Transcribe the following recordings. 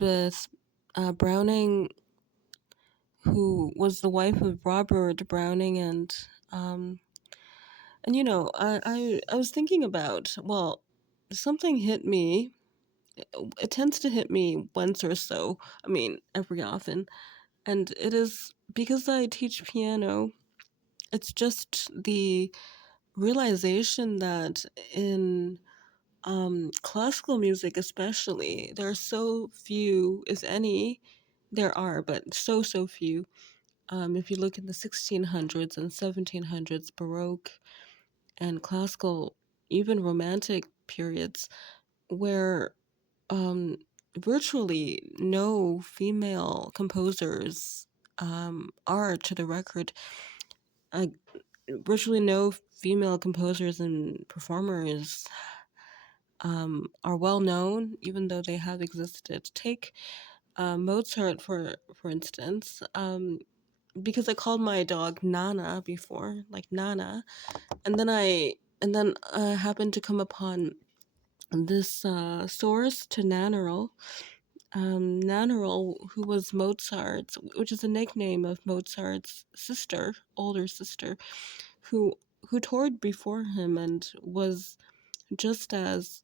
Elizabeth Browning, who was the wife of Robert Browning, um, and I was thinking about, well, something hit me. It tends to hit me once or so. I mean, every often, and it is because I teach piano. It's just the realization that in classical music, especially, there are so few, if any, there are, but so few. If you look in the 1600s and 1700s, Baroque and classical, even romantic periods, where um, virtually no female composers are to the record. Uh, Virtually no female composers and performers are well known, even though they have existed. Take Mozart for instance, because I called my dog Nana before, like Nana, and then I happened to come upon this source to Nannerl. Nannerl, who was Mozart's, which is a nickname of Mozart's sister, older sister, who toured before him and was just as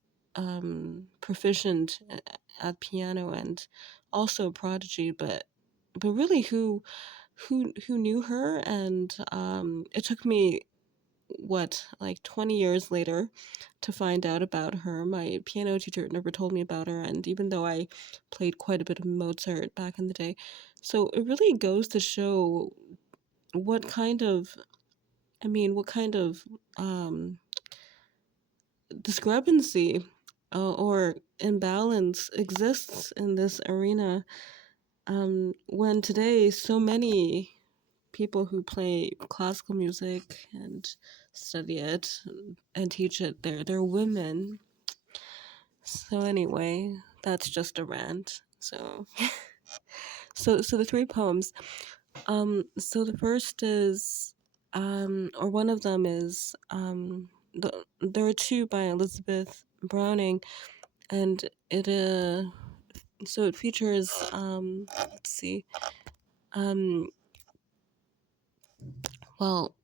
proficient at piano and also a prodigy, but really who knew her, and it took me what, like 20 years later to find out about her. My piano teacher never told me about her, and even though I played quite a bit of Mozart back in the day, so it really goes to show what kind of, what kind of discrepancy or imbalance exists in this arena, when today so many people who play classical music and study it and teach it, they're women. So anyway, that's just a rant. So the three poems. So the first is, or one of them is, there are two by Elizabeth Browning, and it features, let's see, um, well,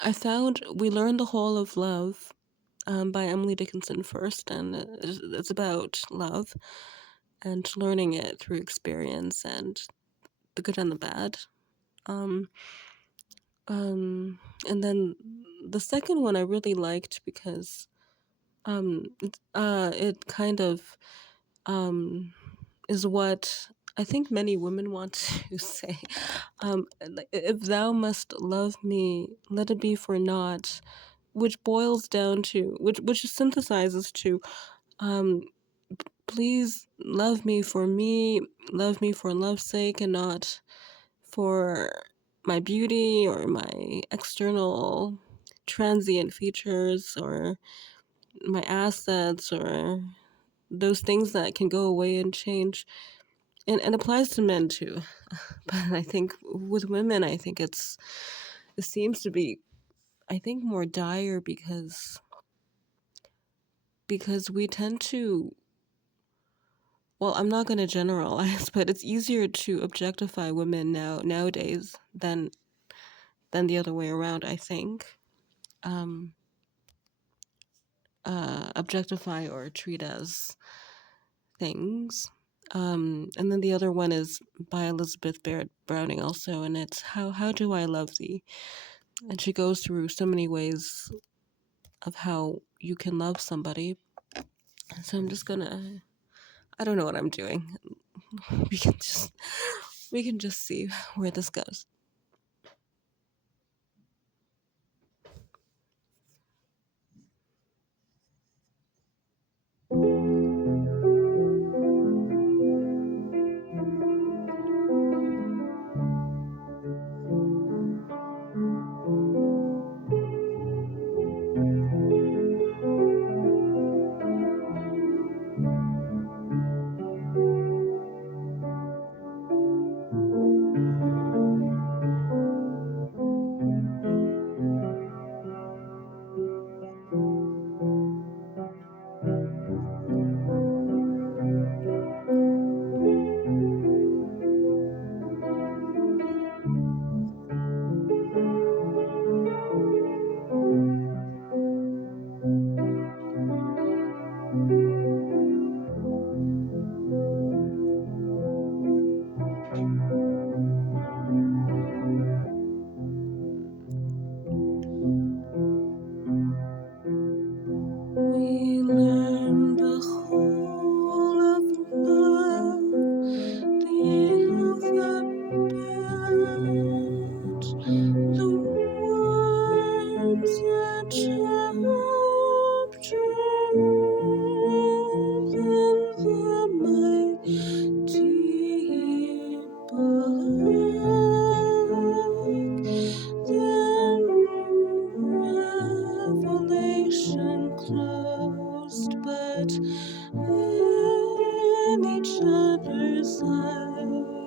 I found We Learn the Whole of Love, by Emily Dickinson first, and it's about love and learning it through experience and the good and the bad. Um, and then the second one I really liked because it kind of um, is what I think many women want to say. Like, if thou must love me, let it be for naught, which boils down to, which synthesizes to, um, please love me for love's sake and not for my beauty or my external transient features or my assets or those things that can go away and change. And applies to men too. But I think with women, I think it seems to be, I think, more dire because we tend to, well, I'm not going to generalize, but it's easier to objectify women nowadays than the other way around, I think. Um, Objectify or treat as things. And then the other one is by Elizabeth Barrett Browning also, and it's how do I love thee? And she goes through so many ways of how you can love somebody. So I'm just gonna, I don't know what I'm doing. We can just see where this goes.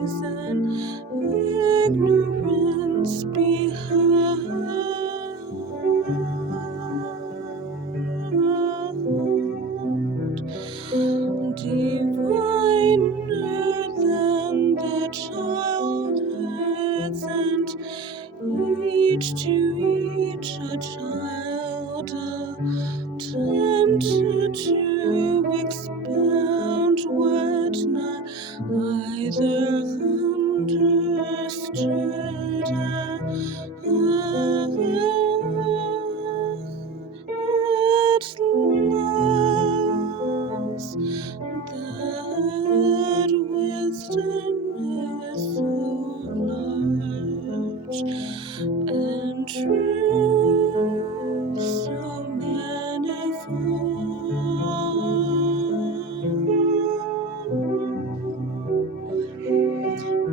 eyes and ignorance beheld, diviner than the childhoods, and each to each a child, tempted to expound what neither understood. At last, that wisdom is so large, and truth so manifold.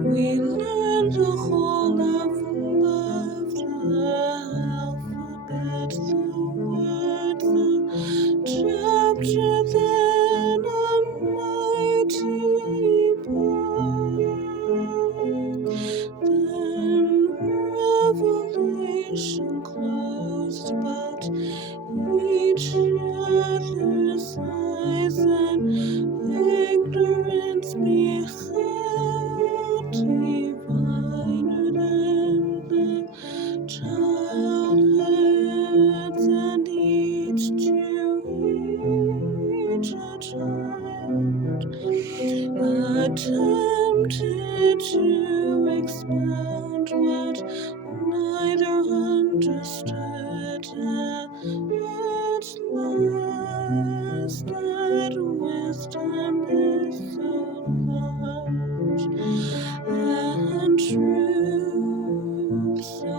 We learn the whole of love, the alphabet, the words, the chapter, then a mighty book, then revelation closed, but each other's eyes and ignorance beheld, diviner than the childhoods, and each to each a child, attempted to expound what neither understood. At last, that wisdom is so large, and truth so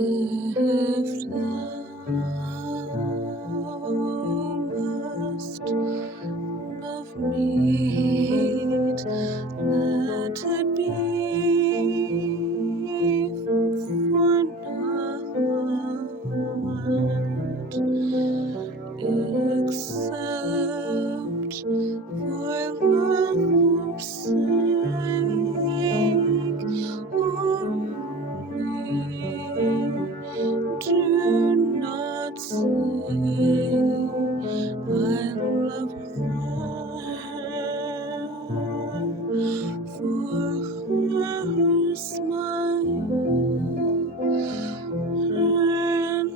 if thou must love me, let it be for nought, except for love's sake only. Do not say I love her, for her smile, her look,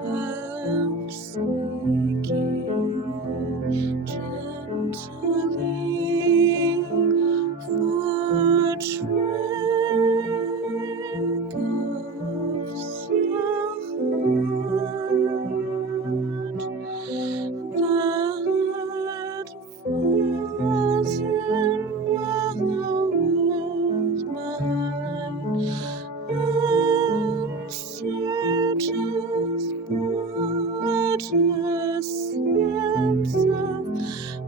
of speaking gently, for trick of the heart, that falls in well with mine, and certes but a sense of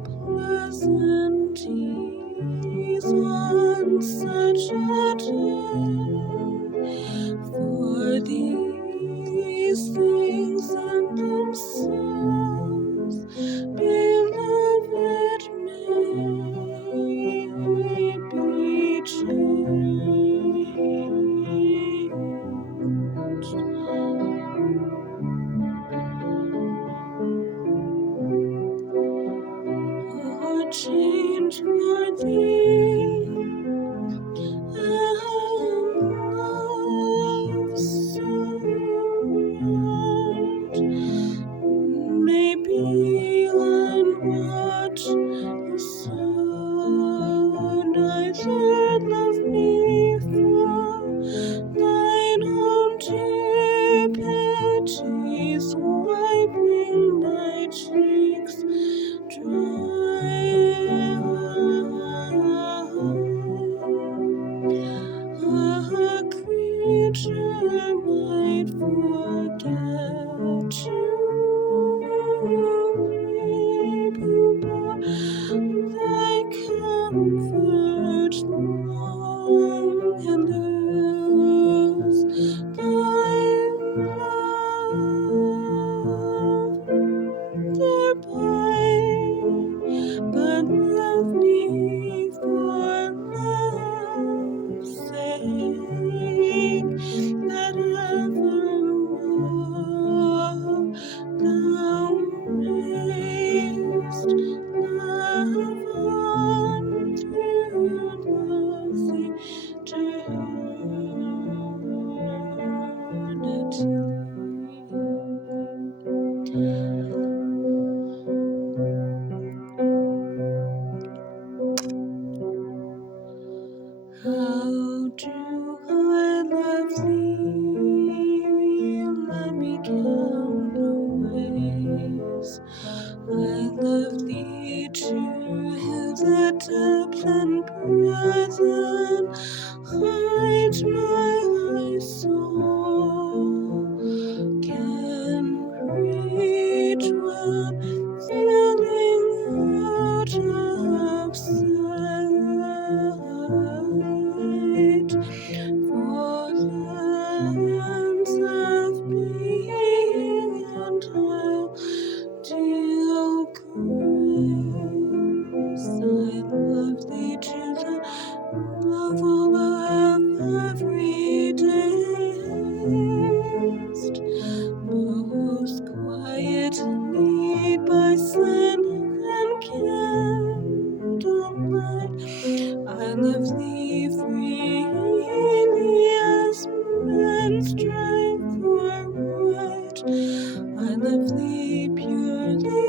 pleasant ease on such a day. For these things in themselves, beloved, may be changed. Or change for thee, love so right, may be unwrought, so neither but love me for love's sake, that evermore thou mayst love on through love's How do I love thee? Let me count the ways I love thee to the depth and breadth and height my soul can reach when feeling out of sight. For lands of being and I'll deal grace. I love thee to the level of every dayest, most quiet need by sun and candlelight. I love thee freely as men strive for right. I love thee purely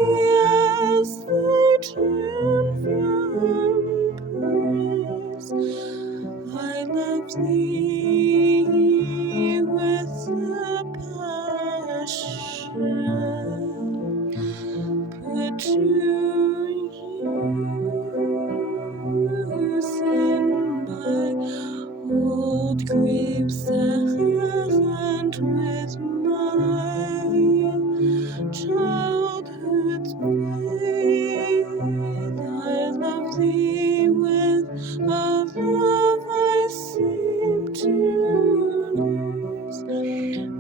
as they turn from praise. I love thee with a passion put to use in my old gravesand with my childhood's faith. I love thee with a love I seem to lose,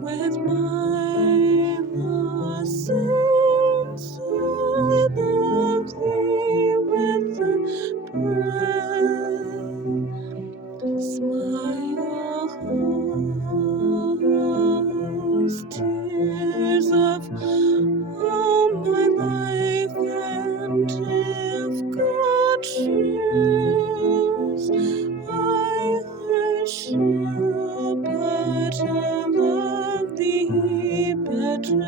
with my lost saints. I love thee with the breath, smile, tears of all my life, and if God choose, I shall but love thee better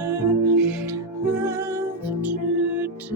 after death.